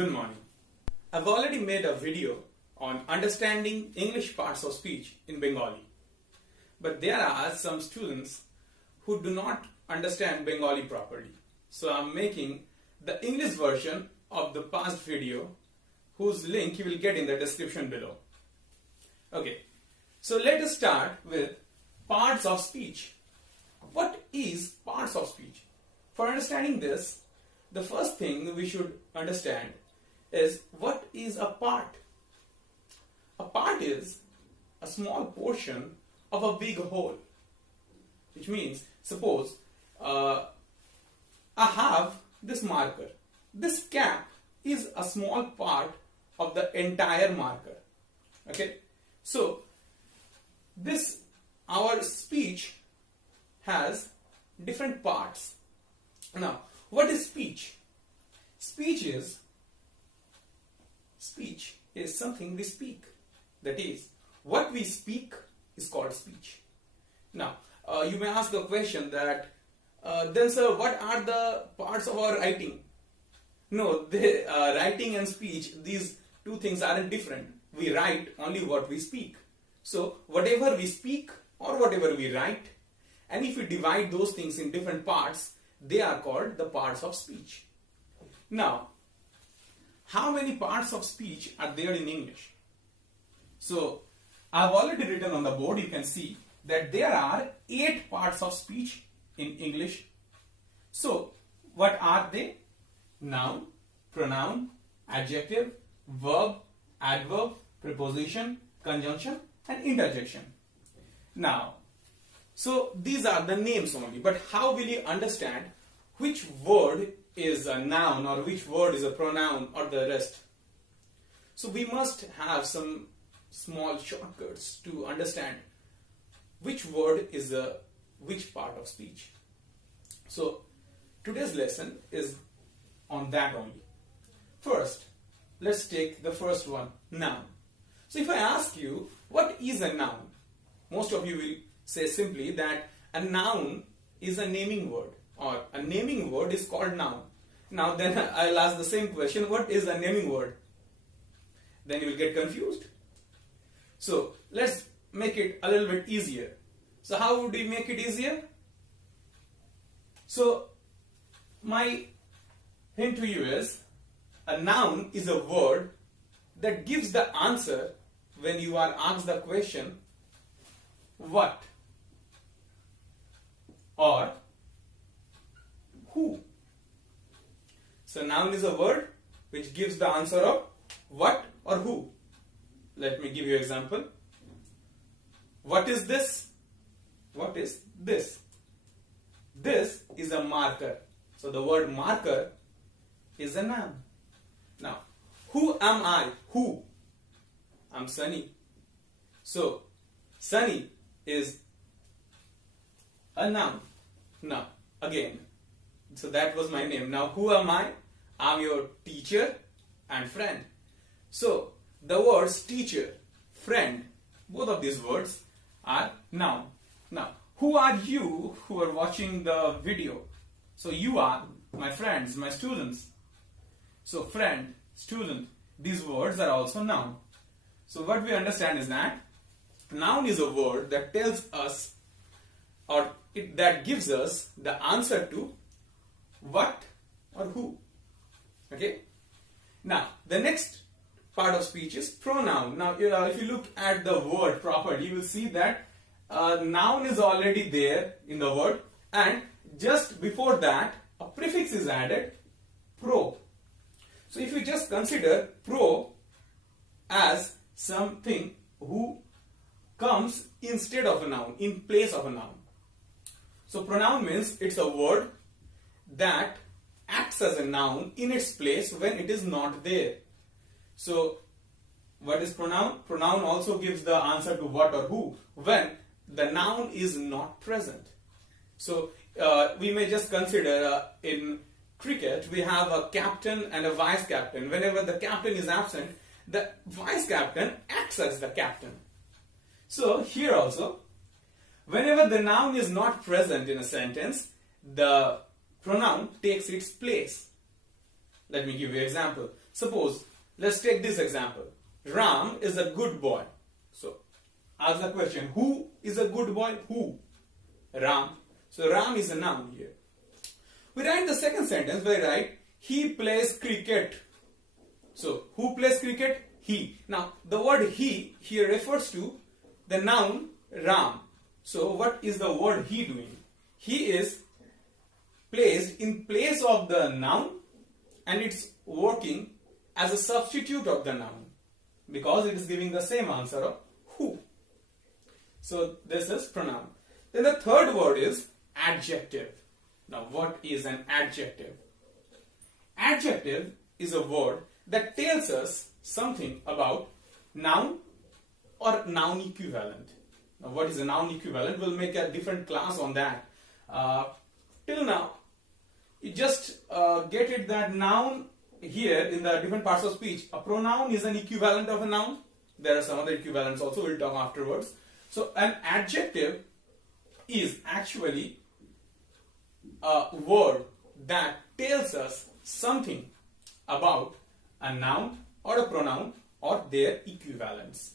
Good morning. I've already made a video on understanding English parts of speech in Bengali. But there are some students who do not understand Bengali properly. So I'm making the English version of the past video, whose link you will get in the description below. Okay, so let us start with parts of speech. What is parts of speech? For understanding this, the first thing we should understand is what is a part. A part is a small portion of a big whole, which means, suppose I have this marker. This cap is a small part of the entire marker. Okay, so our speech has different parts. Now, what is speech? Speech is something we speak. That is, what we speak is called speech. Now, you may ask the question that, then sir, what are the parts of our writing? No, writing and speech, these two things aren't different. We write only what we speak. So, whatever we speak or whatever we write, and if we divide those things in different parts, they are called the parts of speech. Now, how many parts of speech are there in English? So, I've already written on the board, you can see that there are 8 parts of speech in English. So, what are they? Noun, pronoun, adjective, verb, adverb, preposition, conjunction, and interjection. Now, so these are the names only, but how will you understand which word is a noun or which word is a pronoun or the rest? So we must have some small shortcuts to understand which word is which part of speech. So today's lesson is on that only. First, let's take the first one, noun. So if I ask you, what is a noun? Most of you will say simply that a noun is a naming word, or a naming word is called noun. Now then I'll ask the same question, what is a naming word? Then you will get confused. So let's make it a little bit easier. So how would we make it easier? So my hint to you is, a noun is a word that gives the answer when you are asked the question, what or who. So noun is a word which gives the answer of what or who. Let me give you an example. What is this? What is this? This is a marker. So the word marker is a noun. Now, who am I? Who? I'm Sunny. So, Sunny is a noun. Now, again, so that was my name. Now, who am I? I'm your teacher and friend. So, the words teacher, friend, both of these words are noun. Now, who are you who are watching the video? So, you are my friends, my students. So, friend, student, these words are also noun. So, what we understand is that noun is a word that tells us, or that gives us the answer to what or who. Okay? Now, the next part of speech is pronoun. Now, if you look at the word properly, you will see that noun is already there in the word, and just before that, a prefix is added, pro. So, if you just consider pro as something who comes instead of a noun, in place of a noun. So, pronoun means it's a word that acts as a noun in its place when it is not there. So, what is pronoun? Pronoun also gives the answer to what or who when the noun is not present. So, we may just consider in cricket, we have a captain and a vice captain. Whenever the captain is absent, the vice captain acts as the captain. So, here also, whenever the noun is not present in a sentence, the pronoun takes its place. Let me give you an example. Suppose, let's take this example. Ram is a good boy. So, ask the question, who is a good boy? Who? Ram. So, Ram is a noun here. We write the second sentence, we write, he plays cricket. So, who plays cricket? He. Now, the word he here refers to the noun Ram. So, what is the word he doing? He is placed in place of the noun and it's working as a substitute of the noun because it is giving the same answer of who. So, this is pronoun. Then the third word is adjective. Now, what is an adjective? Adjective is a word that tells us something about noun or noun equivalent. Now, what is a noun equivalent? We'll make a different class on that. Till now, you just get it that noun here in the different parts of speech, a pronoun is an equivalent of a noun. There are some other equivalents also, we'll talk afterwards. So, an adjective is actually a word that tells us something about a noun or a pronoun or their equivalents.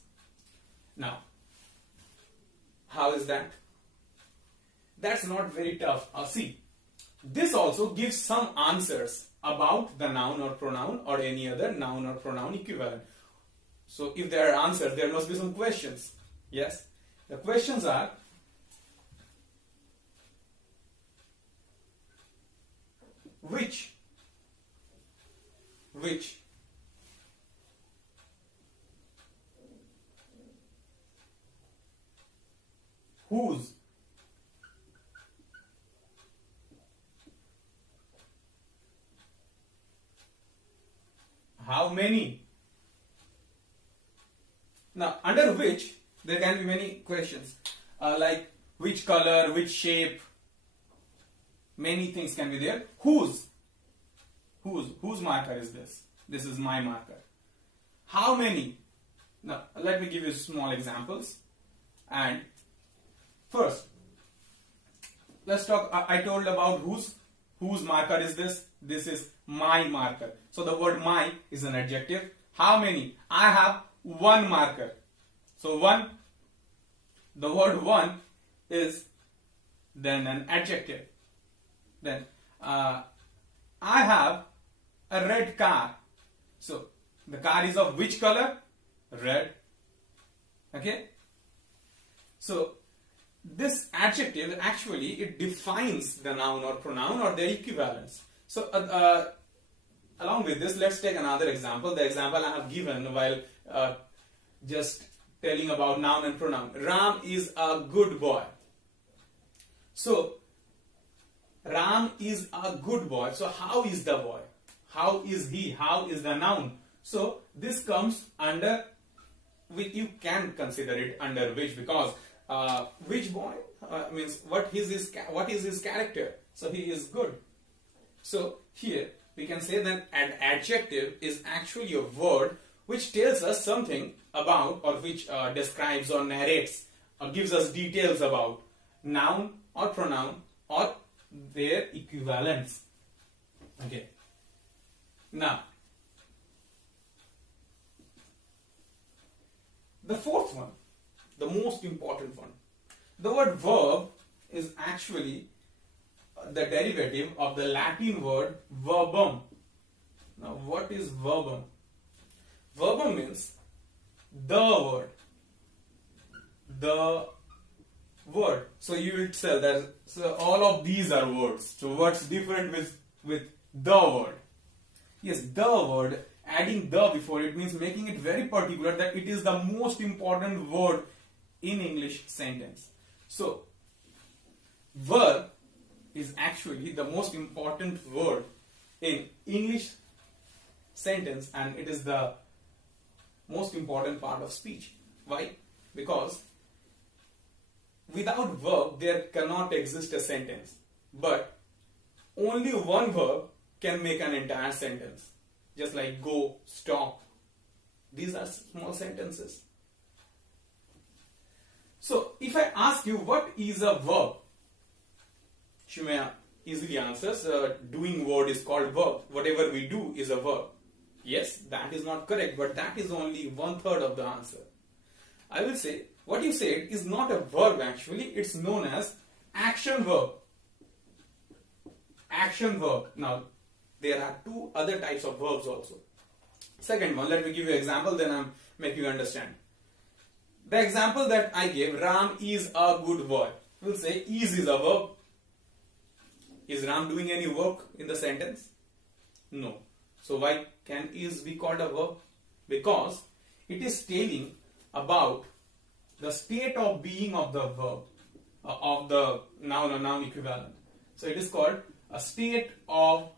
Now, how is that? That's not very tough. See, this also gives some answers about the noun or pronoun or any other noun or pronoun equivalent. So, if there are answers, there must be some questions. Yes? The questions are, which, whose, how many. Now, under which, there can be many questions like which color, which shape, many things can be there. Whose marker is this? This is my marker. How many? Now, let me give you small examples. And first, let's talk. I told about whose marker is this? This is my marker. So the word my is an adjective. How many? I have one marker. So one, the word one is then an adjective. Then I have a red car. So the car is of which color? Red. Okay. So this adjective actually it defines the noun or pronoun or their equivalents. So along with this, let's take another example. The example I have given while just telling about noun and pronoun. Ram is a good boy. So Ram is a good boy. So how is the boy? How is he? How is the noun? So this comes under which you can consider it under which, because which boy means what is his character. So he is good. So here we can say that an adjective is actually a word which tells us something about or which describes or narrates or gives us details about noun or pronoun or their equivalents. Okay. Now, the fourth one, the most important one. The word verb is actually the derivative of the Latin word verbum. Now, what is verbum? Verbum means the word. The word. So you will tell that so all of these are words. So what's different with the word? Yes, the word, adding the before it means making it very particular that it is the most important word in English sentence. So verb is actually the most important word in English sentence and it is the most important part of speech. Why? Because without verb there cannot exist a sentence, but only one verb can make an entire sentence, just like go, stop. These are small sentences. So if I ask you what is a verb, you may easily answer doing word is called verb. Whatever we do is a verb. Yes, that is not correct, but that is only 1/3 of the answer. I will say what you said is not a verb actually, it's known as action verb. Action verb. Now, there are two other types of verbs also. Second one, let me give you an example, then I'll make you understand. The example that I gave, Ram is a good boy. We'll say is a verb. Is Ram doing any work in the sentence? No. So why can is be called a verb? Because it is telling about the state of being of the verb, of the noun or noun equivalent. So it is called a state of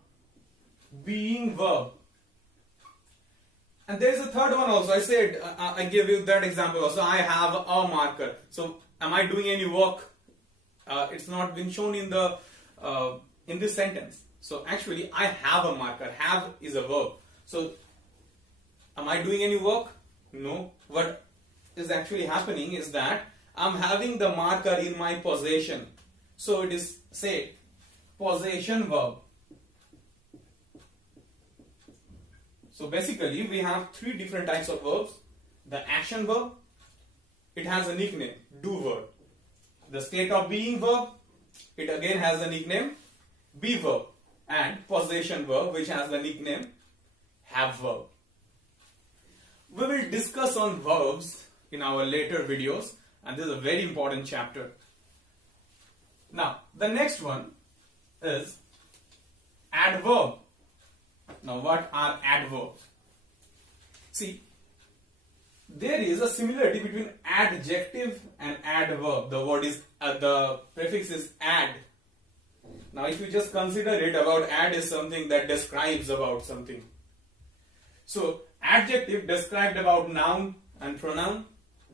being verb. And there is a third one also. I said, I gave you that example also. I have a marker. So am I doing any work? It's not been shown in the in this sentence. So actually, I have a marker. Have is a verb. So am I doing any work? No. What is actually happening is that I'm having the marker in my possession. So it is, say, possession verb. So basically, we have three different types of verbs. The action verb, it has a nickname, do verb. The state of being verb, it again has a nickname, be verb. And possession verb, which has the nickname, have verb. We will discuss on verbs in our later videos, and this is a very important chapter. Now, the next one is adverb. Now, what are adverbs? See, there is a similarity between adjective and adverb. The word is, the prefix is ad. Now, if you just consider it, about ad is something that describes about something. So, adjective described about noun and pronoun.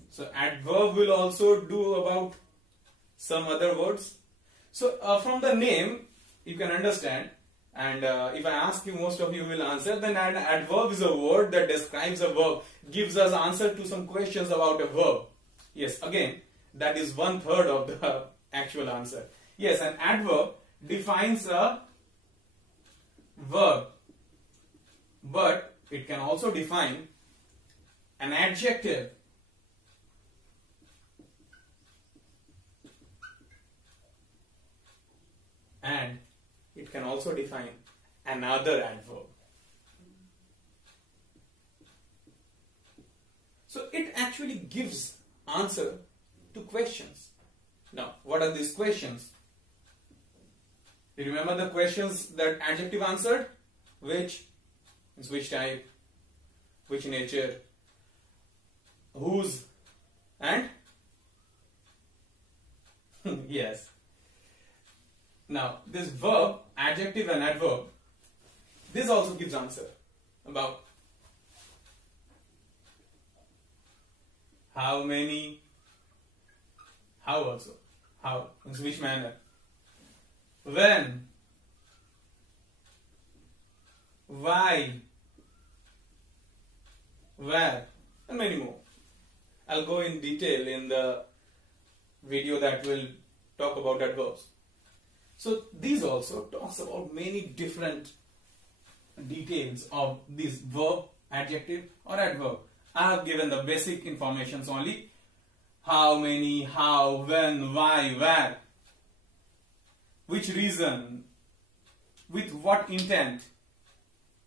So, adverb will also do about some other words. So, from the name, you can understand. And if I ask you, most of you will answer. Then an adverb is a word that describes a verb, gives us answer to some questions about a verb. Yes, again, that is 1/3 of the actual answer. Yes, an adverb defines a verb, but it can also define an adjective. And it can also define another adverb. So it actually gives answer to questions. Now, what are these questions? You remember the questions that adjective answered? Which? Which type? Which nature? Whose? And? Yes. Now, this verb, adjective and adverb, this also gives answer about how many, how also, how, in which manner, when, why, where, and many more. I'll go in detail in the video that will talk about adverbs. So these also talks about many different details of this verb, adjective or adverb. I have given the basic informations only. How many, how, when, why, where, which reason, with what intent,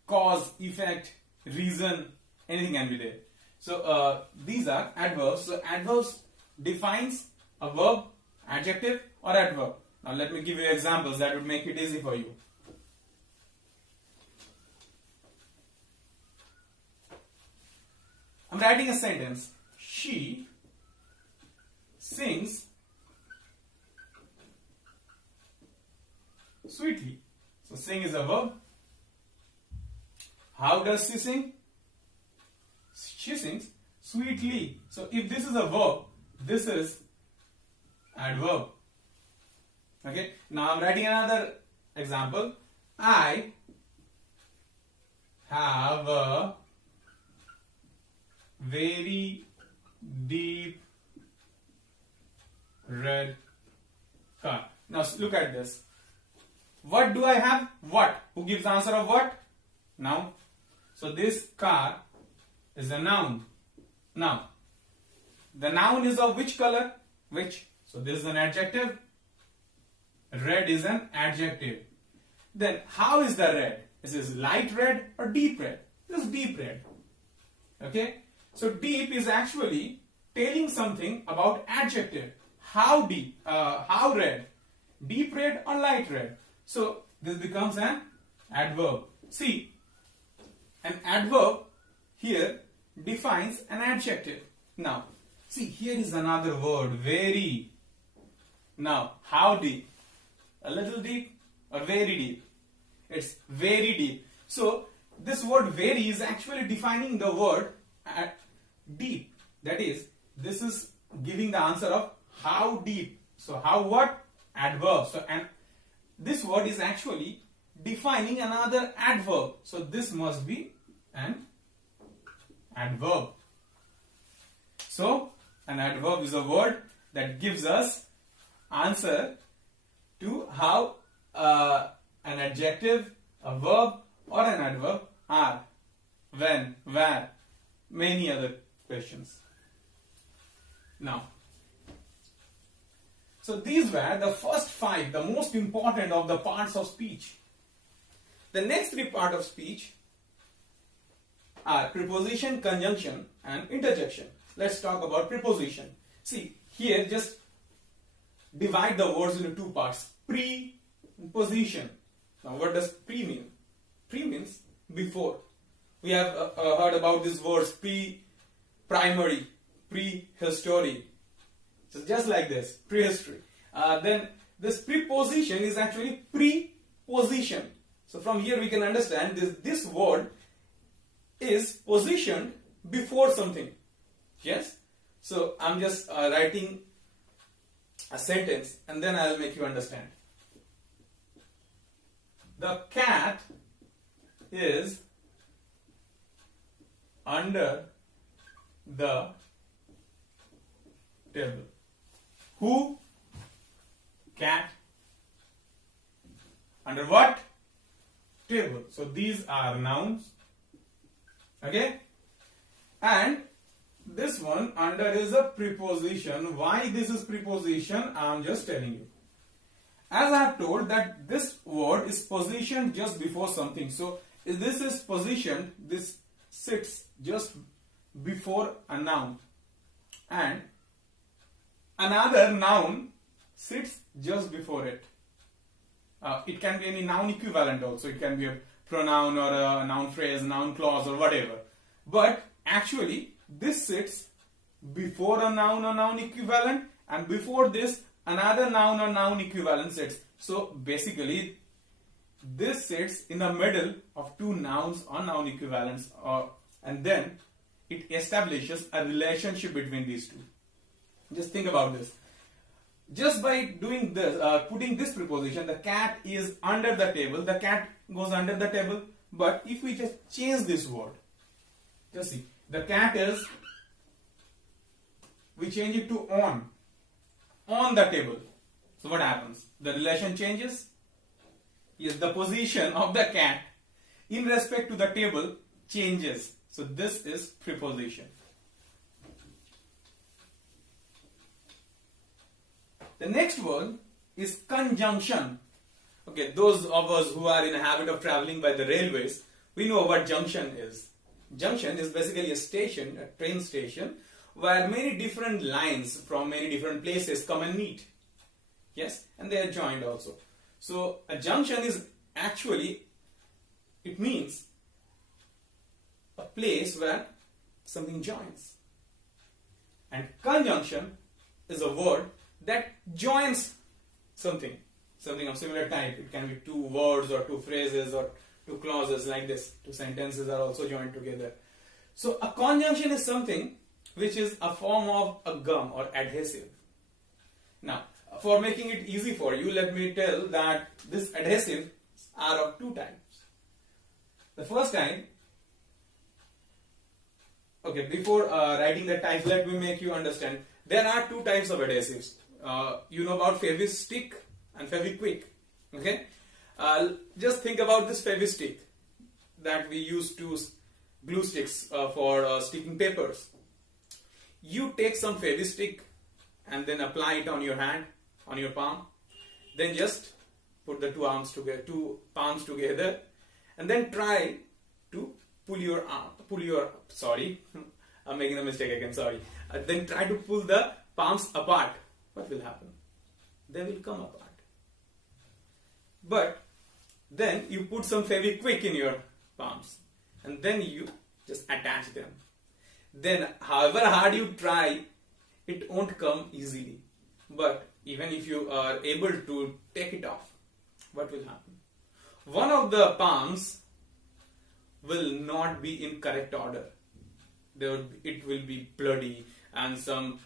cause, effect, reason, anything can be there. So these are adverbs. So adverbs defines a verb, adjective or adverb. Now let me give you examples that would make it easy for you. I'm writing a sentence. She sings sweetly. So sing is a verb. How does she sing? She sings sweetly. So if this is a verb, this is adverb. Okay, now I'm writing another example. I have a very deep red car. Now look at this. What do I have? What? Who gives the answer of what? Now. So this car is a noun. Now, the noun is of which color? Which? So this is an adjective. Red is an adjective. Then how is the red? Is this light red or deep red? This is deep red. Okay? So deep is actually telling something about adjective. How deep? How red? Deep red or light red? So this becomes an adverb. See, an adverb here defines an adjective. Now, see, here is another word, very. Now, how deep? A little deep or very deep? It's very deep. So, this word very is actually defining the word deep. That is, this is giving the answer of how deep. So, how what? Adverb. So, and this word is actually defining another adverb. So, this must be an adverb. So, an adverb is a word that gives us answer to how an adjective, a verb or an adverb are, when, where, many other questions. Now, so these were the first 5, the most important of the parts of speech. The next 3 parts of speech are preposition, conjunction and interjection. Let's talk about preposition. See, here just divide the words into 2 parts. Preposition. Now what does pre mean? Pre means before. We have heard about these words pre-primary, prehistory. So just like this, prehistory. Then this preposition is actually preposition. So from here we can understand this word is positioned before something. Yes? So I'm just writing a sentence and then I'll make you understand. The cat is under the table. Who? Cat. Under what? Table. So these are nouns. Okay? And this one under is a preposition. Why this is preposition? I am just telling you. As I have told that this word is positioned just before something. So if this is positioned, this sits just before a noun. And another noun sits just before it. It can be any noun equivalent also. It can be a pronoun or a noun phrase, noun clause or whatever. But actually this sits before a noun or noun equivalent, and before this another noun or noun equivalent sits. So basically this sits in the middle of 2 nouns or noun equivalents, and then it establishes a relationship between these 2. Just think about this. Just by doing this, putting this preposition, the cat is under the table, the cat goes under the table. But if we just change this word, just see, the cat is, we change it to on the table. So what happens? The relation changes. Yes, the position of the cat in respect to the table changes. So this is preposition. The next word is conjunction. Okay, those of us who are in a habit of traveling by the railways, we know what junction is. Junction is basically a station, a train station, where many different lines from many different places come and meet. Yes, and they are joined also. So a junction is actually, it means a place where something joins. And conjunction is a word that joins something of similar type. It can be 2 words or 2 phrases or 2 clauses like this. 2 sentences are also joined together. So a conjunction is something which is a form of a gum or adhesive. Now, for making it easy for you, let me tell that this adhesive are of 2 types. The first type, okay, before writing the types, let me make you understand. There are 2 types of adhesives. You know about Fevistick and Fevikwik. Okay, just think about this Fevistick that we use to glue sticks for sticking papers. You take some Fevistick and then apply it on your hand, on your palm. Then just put the two palms together, and then try to pull your sorry, I'm making a mistake again, sorry. Then try to pull the palms apart. What will happen? They will come apart. But then you put some Fevikwik in your palms, and then you just attach them. Then however hard you try, it won't come easily. But even if you are able to take it off, what will happen? One of the palms will not be in correct order. It will be bloody, and some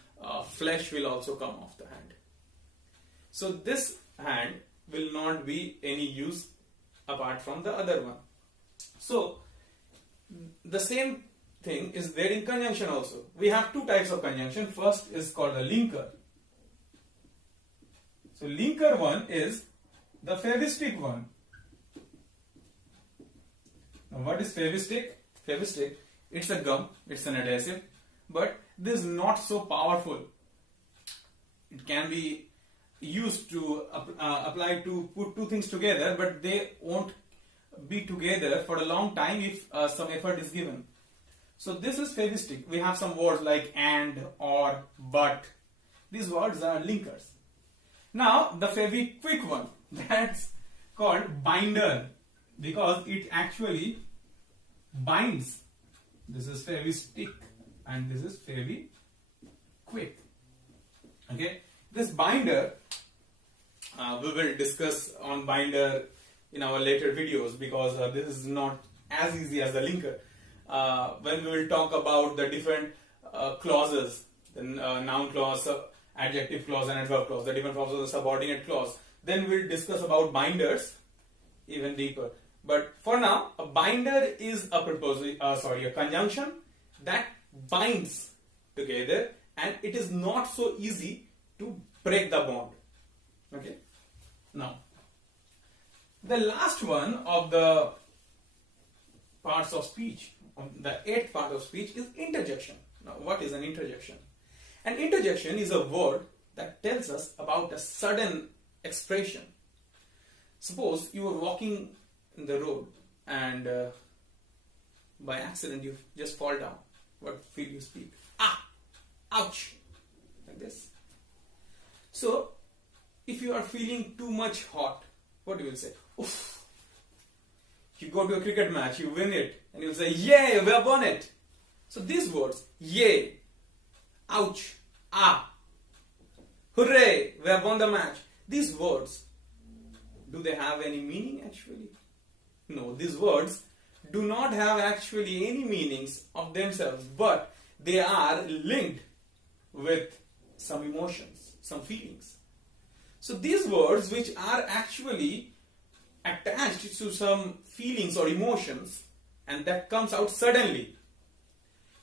flesh will also come off the hand. So this hand will not be any use apart from the other one. So the same thing is there in conjunction also. We have two types of conjunction. First is called a linker. So linker one is the Fevistick one. Now what is Fevistick? Fevistick, it's a gum, it's an adhesive, but this is not so powerful. It can be used to apply to put two things together, but they won't be together for a long time if some effort is given. So this is Fevistick. We have some words like and, or, but. These words are linkers. Now the Fevikwik one, that's called binder, because it actually binds. This is Fevistick and this is Fevikwik. Okay, this binder we will discuss on binder in our later videos, because this is not as easy as the linker. When we will talk about the different clauses, the noun clause, adjective clause and adverb clause, the different forms of the subordinate clause, then we'll discuss about binders even deeper. But for now, a binder is a conjunction that binds together, and it is not so easy to break the bond. Okay. Now, the last one of the parts of speech, the eighth part of speech, is interjection. Now, what is an interjection? An interjection is a word that tells us about a sudden expression. Suppose you are walking in the road and by accident you just fall down. What will you speak? Ah! Ouch! Like this. So, if you are feeling too much hot, what you will say? Oof! You go to a cricket match, you win it, and you will say, yay, we have won it. So these words, yay, ouch, ah, hooray, we have won the match. These words, do they have any meaning actually? No, these words do not have actually any meanings of themselves, but they are linked with some emotions, some feelings. So these words, which are actually attached to some feelings or emotions, and that comes out suddenly,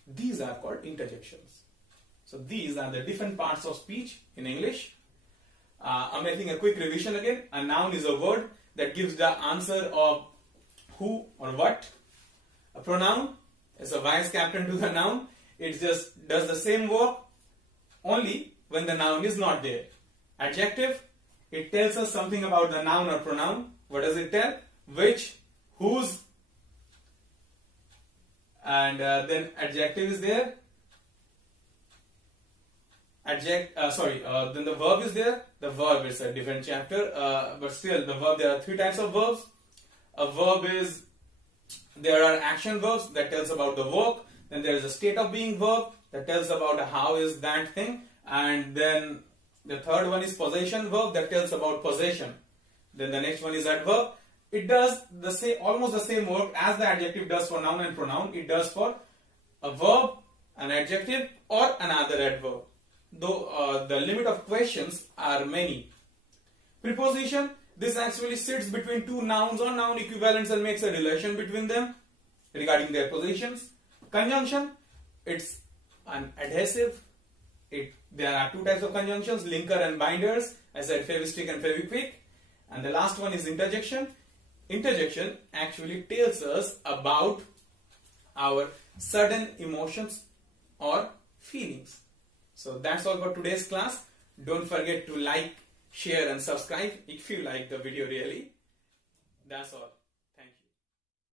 these are called interjections. So these are the different parts of speech in English. I'm making a quick revision again. A noun is a word that gives the answer of who or what. A pronoun is a vice captain to the noun. It just does the same work only when the noun is not there. Adjective, it tells us something about the noun or pronoun. What does it tell? Which, whose, and then adjective is there. Then the verb is there. The verb is a different chapter, but still the verb, there are three types of verbs. A verb is, there are action verbs that tells about the work. Then there is a state of being verb that tells about how is that thing. And then the third one is possession verb that tells about possession. Then the next one is adverb. It does almost the same work as the adjective does for noun and pronoun. It does for a verb, an adjective, or another adverb. Though the limit of questions are many. Preposition, this actually sits between two nouns or noun equivalents and makes a relation between them regarding their positions. Conjunction, it's an adhesive. There are two types of conjunctions, linker and binders. I said Fevistick and Fevikwik. And the last one is interjection. Interjection actually tells us about our sudden emotions or feelings. So that's all for today's class. Don't forget to like, share and subscribe if you like the video really. That's all.